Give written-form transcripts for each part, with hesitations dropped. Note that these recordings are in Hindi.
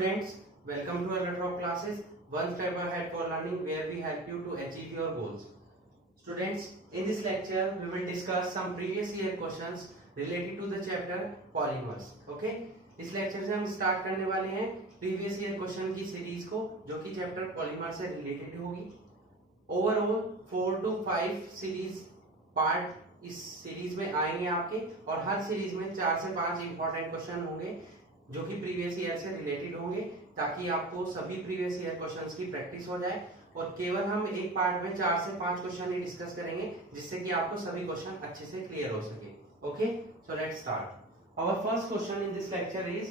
students, welcome to our top classes, one step ahead for learning where we help you to achieve your goals. Students, in this lecture we will discuss some previous year questions related to the chapter polymers. Okay? इस लेक्चर से हम स्टार्ट करने वाले हैं प्रीवियस ईयर क्वेश्चन की सीरीज को, जो कि चैप्टर पॉलीमर से रिलेटेड होगी। ओवरऑल 4 to 5 सीरीज पार्ट इस सीरीज में आएंगे आपके, और हर सीरीज में 4 से 5 इंपॉर्टेंट क्वेश्चन होंगे जो कि प्रीवियस ईयर से रिलेटेड होंगे, ताकि आपको सभी प्रीवियस ईयर क्वेश्चंस की प्रैक्टिस हो जाए। और केवल हम एक पार्ट में 4 से 5 क्वेश्चन ही डिस्कस करेंगे, जिससे कि आपको सभी क्वेश्चन अच्छे से क्लियर हो सके। Okay, so let's start. Our first question in this lecture is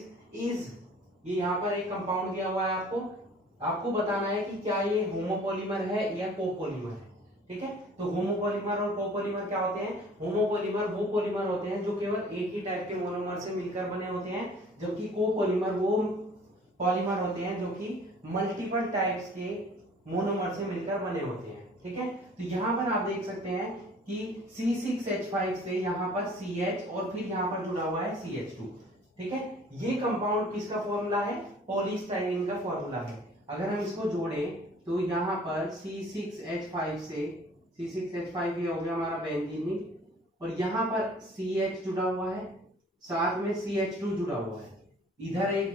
ये यहाँ पर एक कंपाउंड दिया हुआ है, आपको बताना है कि क्या ये होमोपॉलीमर है या कोपॉलीमर है। ठीक है, तो होमोपॉलीमर और कोपॉलीमर क्या होते हैं? होमोपॉलीमर वो पॉलीमर होते हैं जो केवल एक ही टाइप के मोनोमर से मिलकर बने होते हैं, जबकि कोपॉलीमर वो पॉलीमर होते हैं जो कि मल्टीपल टाइप्स के मोनोमर से मिलकर बने होते हैं। ठीक है, तो यहाँ पर आप देख सकते हैं कि C6H5 से यहाँ पर CH और फिर यहाँ पर जुड़ा हुआ है CH2। ठीक है, ये कंपाउंड किसका फॉर्मूला है? पॉलीस्टाइरीन का फॉर्मूला है। अगर हम इसको जोड़े तो यहाँ पर C6H5 से C6H5 ये हो गया हमारा बेंजीन, और यहाँ पर CH जुड़ा हुआ है, साथ में CH2 जुड़ा हुआ है। इधर एक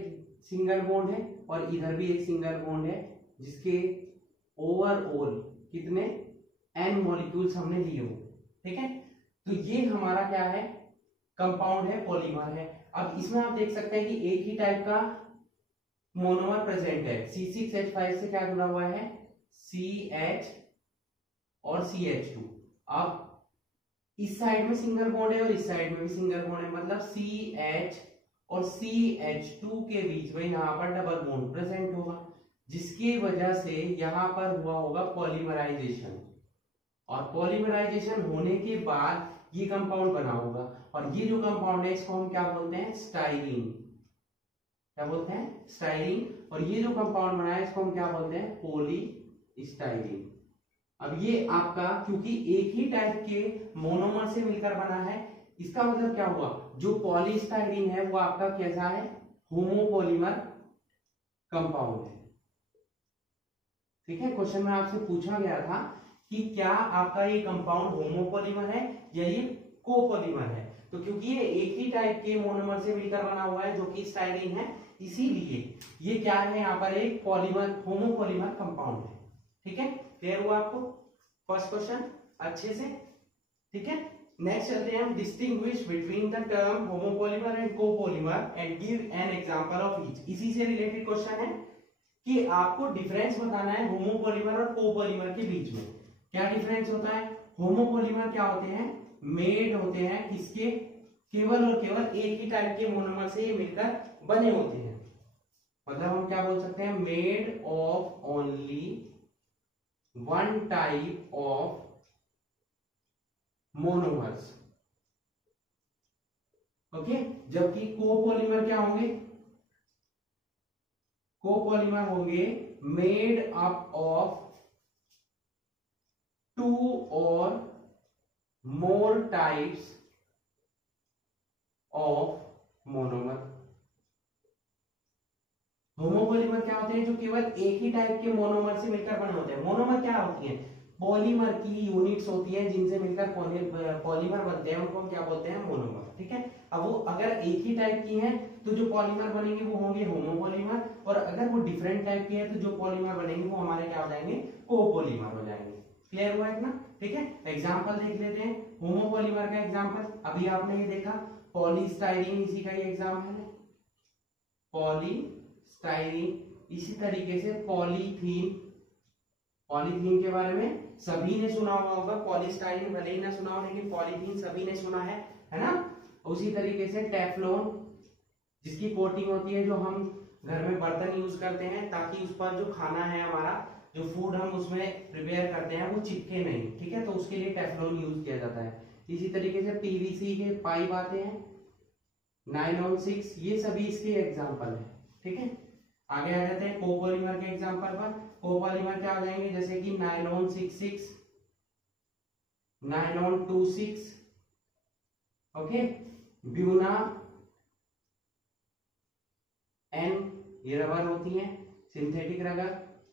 सिंगल बॉन्ड है और इधर भी एक सिंगल बॉन्ड है, जिसके ओवरऑल कितने N मॉलिक्यूल्स हमने लिए हुए। ठीक है, तो ये हमारा क्या है? कंपाउंड है, पॉलीमर है। अब इसमें आप देख सकते हैं कि एक ही टाइप का मोनोमर प्रेजेंट है। C6H5 से क्या जुड़ा हुआ है? CH और CH2। अब इस साइड में सिंगल बॉन्ड है और इस साइड में भी सिंगल बॉन्ड है, मतलब CH और CH2 के बीच में यहाँ पर डबल बॉन्ड प्रेजेंट होगा, जिसकी वजह से यहाँ पर हुआ होगा पॉलीमराइजेशन, और पॉलीमराइजेशन होने के बाद ये कंपाउंड बना होगा। और ये जो कंपाउंड है इसको हम क्या बोलते हैं? स्टाइरीन। क्या बोलते हैं? स्टाइरीन। और ये जो कंपाउंड बना है इसको हम क्या बोलते हैं? पॉलीस्टाइरीन। अब ये आपका क्योंकि एक ही टाइप के मोनोमर से मिलकर बना है, इसका मतलब क्या हुआ? जो पॉलीस्टाइरीन है वो आपका कैसा है? होमोपॉलीमर कंपाउंड है। ठीक है, क्वेश्चन में आपसे पूछा गया था कि क्या आपका ये कंपाउंड होमोपॉलीमर है या ये कोपॉलीमर है। तो क्योंकि ये एक ही टाइप के मोनोमर से मिलकर बना हुआ है जो कि स्टाइरीन है, इसीलिए ये क्या है? यहाँ पर एक पॉलीमर, होमोपॉलीमर कंपाउंड है। ठीक है, क्लियर हुआ आपको फर्स्ट क्वेश्चन अच्छे से? ठीक है, नेक्स्ट चलते हैं हम। Distinguish between the term homopolymer and copolymer and give an example of each. इसी से रिलेटेड क्वेश्चन है कि आपको डिफरेंस बताना है होमोपॉलीमर और कोपॉलीमर के बीच में। क्या डिफरेंस होता है? होमोपॉलीमर क्या होते हैं? मेड होते हैं किसके? केवल और केवल एक ही टाइप के मोनोमर से ये मिलकर बने होते हैं। मतलब हम क्या बोल सकते हैं? Made of only one type of monomers. Okay, जबकि कोपॉलीमर क्या होंगे? कोपॉलीमर होंगे made up of 2 or more types of monomer। Homopolymer क्या होते हैं? जो केवल एक ही टाइप के मोनोमर से मिलकर बने होते हैं। मोनोमर क्या होती है? पॉलीमर की यूनिट्स होती है जिनसे मिलकर पॉलीमर बनते हैं, उनको हम क्या बोलते हैं? मोनोमर। ठीक है, अब वो अगर एक ही टाइप की हैं तो जो पॉलीमर बनेंगे वो होंगे होमोपॉलीमर, और अगर वो डिफरेंट टाइप की है तो जो पॉलीमर बनेंगे वो हमारे क्या हो जाएंगे? कोपॉलीमर हो जाएंगे। क्लियर हुआ इतना? ठीक है, एग्जांपल देख लेते हैं होमोपॉलीमर का एग्जांपल। अभी आपने ये देखा पॉलीस्टाइरीन, इसी का ही एग्जांपल है पॉलीस्टाइरीन। इसी तरीके से पॉलीथीन, पॉलीथीन के बारे में सभी ने सुना हुआ होगा। पॉलीस्टाइरीन भले ही ना सुना हो, लेकिन पॉलीथीन सभी ने सुना है ना? उसी तरीके से टेफ्लॉन, जिसकी कोटिंग होती है, जो हम घर में बर्तन यूज करते हैं ताकि उस पर जो खाना है हमारा, जो फूड हम उसमें प्रिपेयर करते हैं, वो चिपके नहीं। ठीक है, तो उसके लिए टेफ्लॉन यूज किया जाता है। इसी तरीके से पीवीसी के पाइप आते हैं, नायलॉन 6, ये सभी इसके एग्जांपल है। ठीक है, आगे आ जाते हैं कोपॉलीमर के एग्जांपल पर। कोपॉलीमर क्या हो जाएंगे? जैसे कि nylon 66, nylon 26, okay, Buena N ये रबर होती है, सिंथेटिक रबर,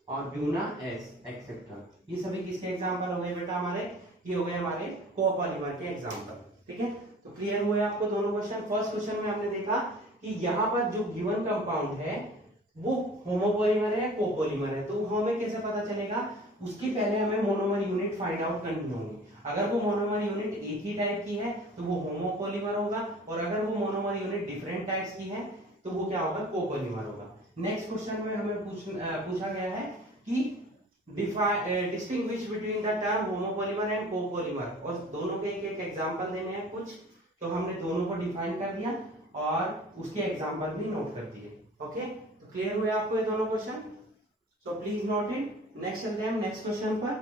और ब्यूना एस एक्सेट्रा। ये सभी किसके एग्जांपल हो गए बेटा हमारे? ये हो गए हमारे कोपॉलीमर के एग्जांपल। ठीक है, तो क्लियर हुए आपको दोनों क्वेश्चन। फर्स्ट क्वेश्चन में हमने देखा कि यहाँ पर जो गिवन कंपाउंड है वो होमोपॉलीमर है, कोपॉलीमर है, तो हमें कैसे पता चलेगा? उसके पहले हमें मोनोमर यूनिट फाइंड आउट करनी होगी। अगर वो मोनोमर यूनिट एक ही टाइप की है तो वो होमोपॉलीमर होगा, और अगर वो मोनोमर यूनिट डिफरेंट टाइप्स की है तो वो क्या होगा? कोपॉलीमर होगा। नेक्स्ट क्वेश्चन में हमें पूछा गया है कि distinguish between the term homopolymer and copolymer, और दोनों के एक एक एग्जांपल देने हैं कुछ, तो हमने दोनों को डिफाइन कर दिया और उसके एग्जांपल भी नोट कर दिए। ओके, तो क्लियर हुए आपको ये दोनों question? So please note it. Next चलते हैं नेक्स्ट क्वेश्चन पर।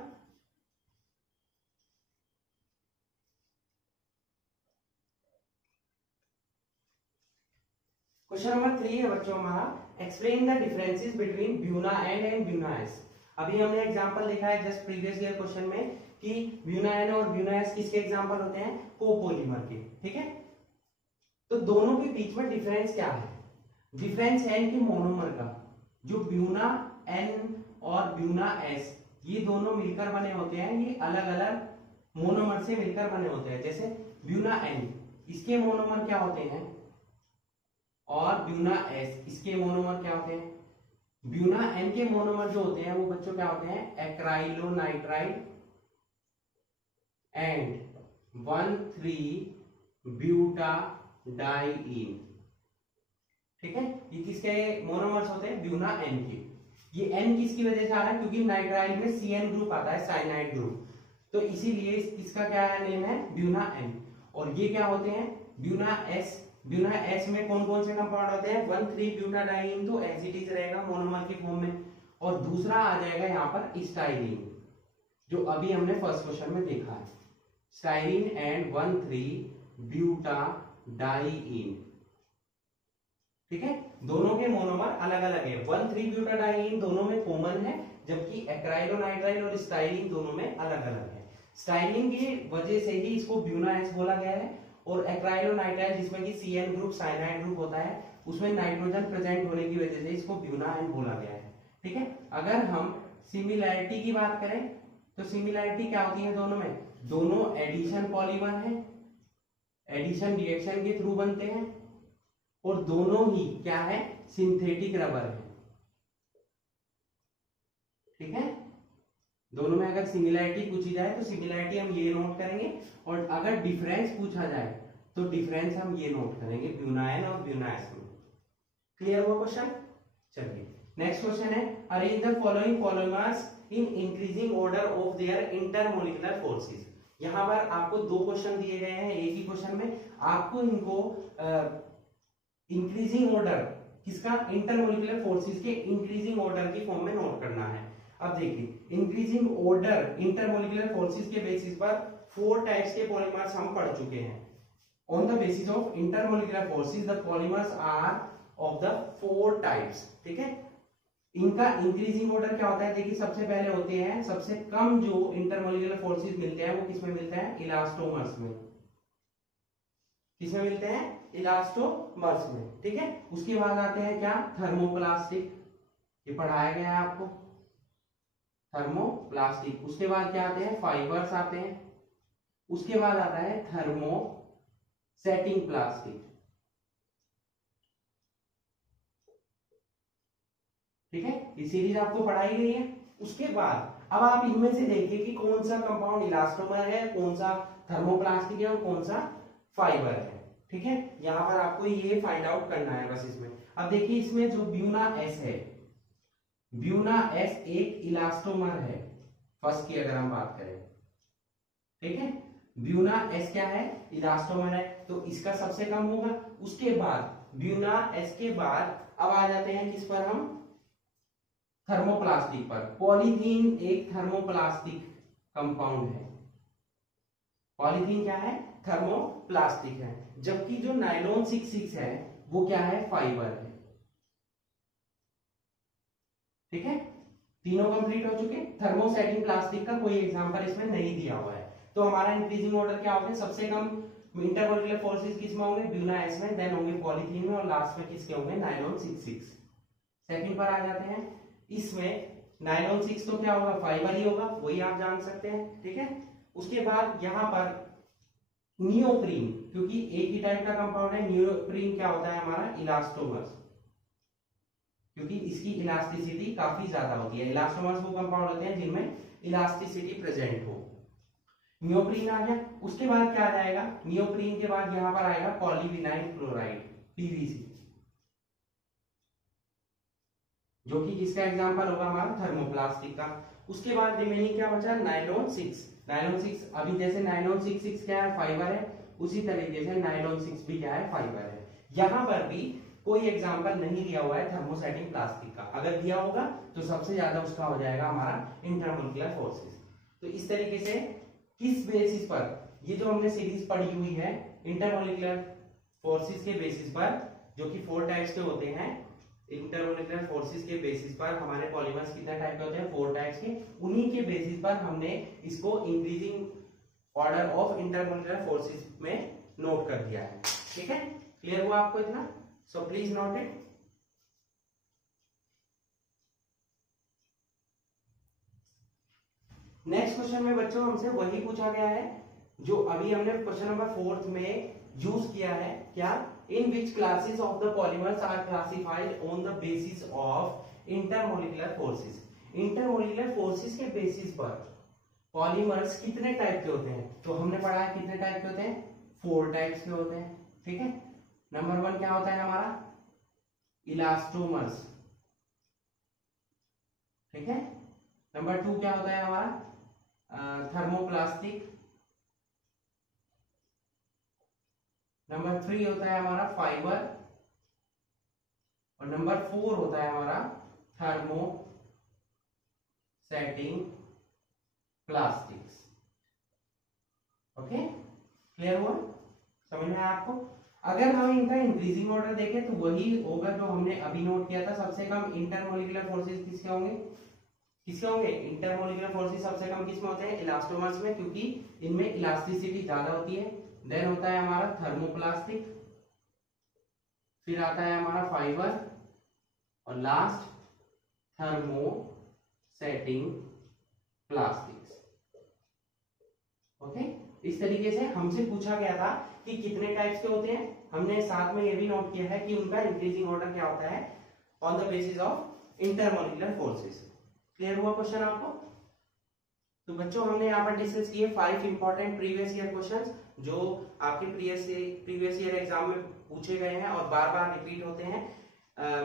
क्वेश्चन नंबर 3 है बच्चों हमारा, explain the differences between Buena and Buena S. अभी हमने एग्जांपल देखा है जस्ट प्रीवियस ईयर क्वेश्चन में कि ब्यूना एन और ब्यूना एस किसके एग्जांपल होते हैं? कोपॉलीमर के। ठीक है, तो दोनों के बीच में डिफरेंस क्या है? डिफरेंस है इनके मोनोमर का। जो ब्यूना एन और ब्यूना एस ये दोनों मिलकर बने होते हैं, ये अलग अलग मोनोमर से मिलकर बने होते हैं। जैसे ब्यूना एन, इसके मोनोमर क्या होते हैं, और ब्यूना एस इसके मोनोमर क्या होते हैं? ब्यूना एन के मोनोमर जो होते हैं वो बच्चों क्या होते हैं? Acrylonitrile and 1,3-ब्यूटाडाइईन। ठीक है, ये किसके मोनोमर्स होते हैं? ब्यूना एन के। ये एन किसकी वजह से आ रहा है? क्योंकि नाइट्राइल में CN ग्रुप आता है, साइनाइड ग्रुप, तो इसीलिए इसका क्या है नेम है? Buna N. और ये क्या होते हैं? Buena S. ब्यूना एस में कौन कौन से कंपाउंड होते हैं? 1,3-ब्यूटाडाइईन तो एज इट इज रहेगा मोनोमर के फॉर्म में, और दूसरा आ जाएगा यहाँ पर स्टाइरीन, जो अभी हमने फर्स्ट क्वेश्चन में देखा है, स्टाइरीन एंड 1,3-ब्यूटाडाइईन। ठीक है, दोनों के मोनोमर अलग अलग है। 1,3-ब्यूटाडाइईन दोनों में कॉमन है, जबकि एक्राइलोनाइट्राइल और स्टाइरीन दोनों में अलग अलग है। स्टाइरीन की वजह से ही इसको ब्यूना एस बोला गया है, और एक्राइलोनाइट्राइल जिसमें कि CN ग्रुप साइनाइड ग्रुप होता है, उसमें नाइट्रोजन प्रेजेंट होने की वजह से इसको ब्यूना एन बोला गया है। ठीक है, अगर हम सिमिलैरिटी की बात करें तो सिमिलैरिटी क्या होती है दोनों में? दोनों एडिशन पॉलीमर है, एडिशन रिएक्शन के थ्रू बनते हैं, और दोनों ही क्या है? सिंथेटिक रबर है। ठीक है, दोनों में अगर सिमिलैरिटी पूछी जाए तो सिमिलैरिटी हम ये नोट करेंगे, और अगर डिफरेंस पूछा जाए तो डिफरेंस हम ये नोट करेंगे ब्यूना एन और ब्यूना एस में। क्लियर हुआ क्वेश्चन? चलिए नेक्स्ट क्वेश्चन है, arrange the following polymers in increasing order of their intermolecular forces. यहाँ पर आपको दो क्वेश्चन दिए गए हैं एक ही क्वेश्चन में, आपको इनको इंक्रीजिंग ऑर्डर किसका? इंटरमोलिकुलर फोर्सेस के इंक्रीजिंग ऑर्डर की फॉर्म में नोट करना है। अब देखिए, इंक्रीजिंग ऑर्डर इंटरमोलिकुलर फोर्सेस के बेसिस पर 4 टाइप्स के पॉलीमर्स हम पढ़ चुके हैं। On the basis of intermolecular forces the polymers are of the 4 types. ठीक है, इनका इंक्रीजिंग ऑर्डर क्या होता है? देखिए, सबसे पहले होते हैं, सबसे कम जो इंटरमोलिकुलर फोर्सेस मिलते हैं वो किसमें मिलते हैं? इलास्टोमर्स में। किसमें मिलते हैं? इलास्टोमर्स में। ठीक है, उसके बाद आते हैं क्या? थर्मोप्लास्टिक, ये पढ़ाया गया है आपको, थर्मोप्लास्टिक। उसके बाद क्या आते हैं? फाइबर्स आते हैं। उसके बाद आता है थर्मोसेटिंग प्लास्टिक। ठीक है, ये सीरीज आपको पढ़ाई गई है। उसके बाद अब आप इनमें से देखिए कि कौन सा कंपाउंड इलास्टोमर है, कौन सा थर्मोप्लास्टिक है और कौन सा फाइबर है। ठीक है, यहां पर आपको ये फाइंड आउट करना है बस इसमें। अब देखिए, इसमें जो ब्यूना एस है, ब्यूना एस एक इलास्टोमर है फर्स्ट की अगर हम बात करें। ठीक है, ब्यूना एस क्या है? इलास्टोमर है, तो इसका सबसे कम होगा। उसके बाद ब्यूना एस के बाद अब आ जाते हैं किस पर हम? थर्मोप्लास्टिक पर। पॉलीथीन एक थर्मोप्लास्टिक कंपाउंड है। पॉलीथीन क्या है? थर्मोप्लास्टिक है। जबकि जो नायलॉन 66 है वो क्या है? फाइबर है। ठीक है, तीनों कंप्लीट हो चुके। थर्मोसेटिंग प्लास्टिक का कोई एग्जांपल इसमें नहीं दिया हुआ है। तो हमारा इंक्रीजिंग ऑर्डर क्या होगा? सबसे कम इंटरमोलिकुलर फोर्सेस किसमें होंगे? ब्यूना एस में, देन होंगे पॉलीथीन में, और लास्ट में किसके होंगे? नायलॉन 66। सेकंड पर आ जाते हैं। इसमें नायलॉन 6 तो क्या होगा, फाइबर ही होगा, वही आप जान सकते हैं, ठीक है। उसके बाद यहाँ पर नियोप्रीन, क्योंकि एक ही टाइप का कंपाउंड है। नियोप्रीन क्या होता है हमारा, इलास्टोमर्स, क्योंकि इसकी इलास्टिसिटी काफी ज्यादा होती है। इलास्टोमर्स वो कंपाउंड होते हैं जिनमें इलास्टिसिटी प्रेजेंट हो। नियोप्रीन आ गया। उसके बाद क्या आ जाएगा, नियोप्रीन के बाद यहाँ पर आएगा पॉलीविनाइल क्लोराइड, पीवीसी, जो कि किसका एग्जांपल होगा, हमारा थर्मोप्लास्टिक का। उसके बाद रिमेनिंग क्या बचा, नायलॉन 6। नायलॉन 6 अभी जैसे नायलॉन 6 क्या है, फाइबर है, उसी तरीके से नायलॉन 6 भी क्या है, फाइबर है। यहां पर भी कोई एग्जांपल नहीं दिया हुआ है थर्मोसेटिंग प्लास्टिक का। अगर दिया होगा तो सबसे ज्यादा उसका हो जाएगा हमारा इंटरमोलिकुलर फोर्सेस। तो इस तरीके से किस बेसिस पर, ये जो हमने सीरीज पढ़ी हुई है इंटरमोलिकुलर फोर्सेस के बेसिस पर, जो कि 4 टाइप्स के होते हैं, इंटरमोलिकुलर फोर्सेस के बेसिस पर हमारे पॉलीमर्स कितने टाइप के होते हैं, 4 टाइप्स के। उन्हीं के बेसिस पर हमने इसको increasing order of intermolecular forces में नोट कर दिया है, ठीक है। क्लियर हुआ आपको इतना? So please note it. Next question में बच्चों हमसे वही पूछा गया है जो अभी हमने क्वेश्चन नंबर 4 में यूज किया है। क्या, in which classes of the polymers are classified on the basis of intermolecular forces. Intermolecular forces के बेसिस पर पॉलीमर्स कितने टाइप के होते हैं, तो हमने पढ़ा है कितने टाइप के होते हैं, 4 टाइप्स के होते हैं, ठीक है। नंबर 1 क्या होता है हमारा, इलास्टोमर्स, ठीक है। नंबर 2 क्या होता है हमारा, थर्मोप्लास्टिक। नंबर 3 होता है हमारा फाइबर, और नंबर 4 होता है हमारा थर्मोसेटिंग प्लास्टिक्स। ओके, क्लियर हुआ, समझ में आया आपको? अगर हम इनका इंक्रीजिंग ऑर्डर देखें तो वही होगा जो हमने अभी नोट किया था। सबसे कम इंटरमोलिकुलर फोर्सेस किसके होंगे, किसके होंगे, इंटरमोलिकुलर फोर्सेस सबसे कम किसमें होते हैं, इलास्टोमर्स में, क्योंकि इनमें इलास्टिसिटी ज्यादा होती है। देन होता है हमारा थर्मोप्लास्टिक, फिर आता है हमारा फाइबर, और लास्ट थर्मोसेटिंग प्लास्टिक्स। ओके, इस तरीके से हमसे पूछा गया था कि कितने टाइप्स के होते हैं। हमने साथ में ये भी नोट किया है कि उनका इंक्रीजिंग ऑर्डर क्या होता है on the basis of intermolecular forces. Clear हुआ क्वेश्चन आपको? तो बच्चों हमने यहाँ पर डिस्कस किए 5 इंपॉर्टेंट प्रीवियस ईयर क्वेश्चंस जो आपके प्रीवियस ईयर एग्जाम में पूछे गए हैं और बार बार रिपीट होते हैं।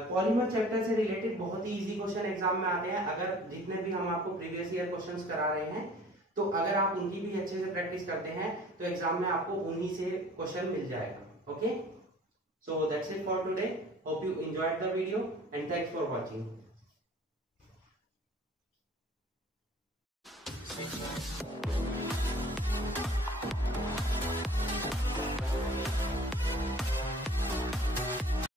पॉलीमर चैप्टर से रिलेटेड बहुत ही इजी क्वेश्चन एग्जाम में आते हैं। अगर जितने भी हम आपको प्रीवियस ईयर क्वेश्चंस करा रहे हैं, तो अगर आप उनकी भी अच्छे से प्रैक्टिस करते हैं तो एग्जाम में आपको उन्हीं से क्वेश्चन मिल जाएगा। Okay, so that's it for today. Hope you enjoyed the video and thanks for watching.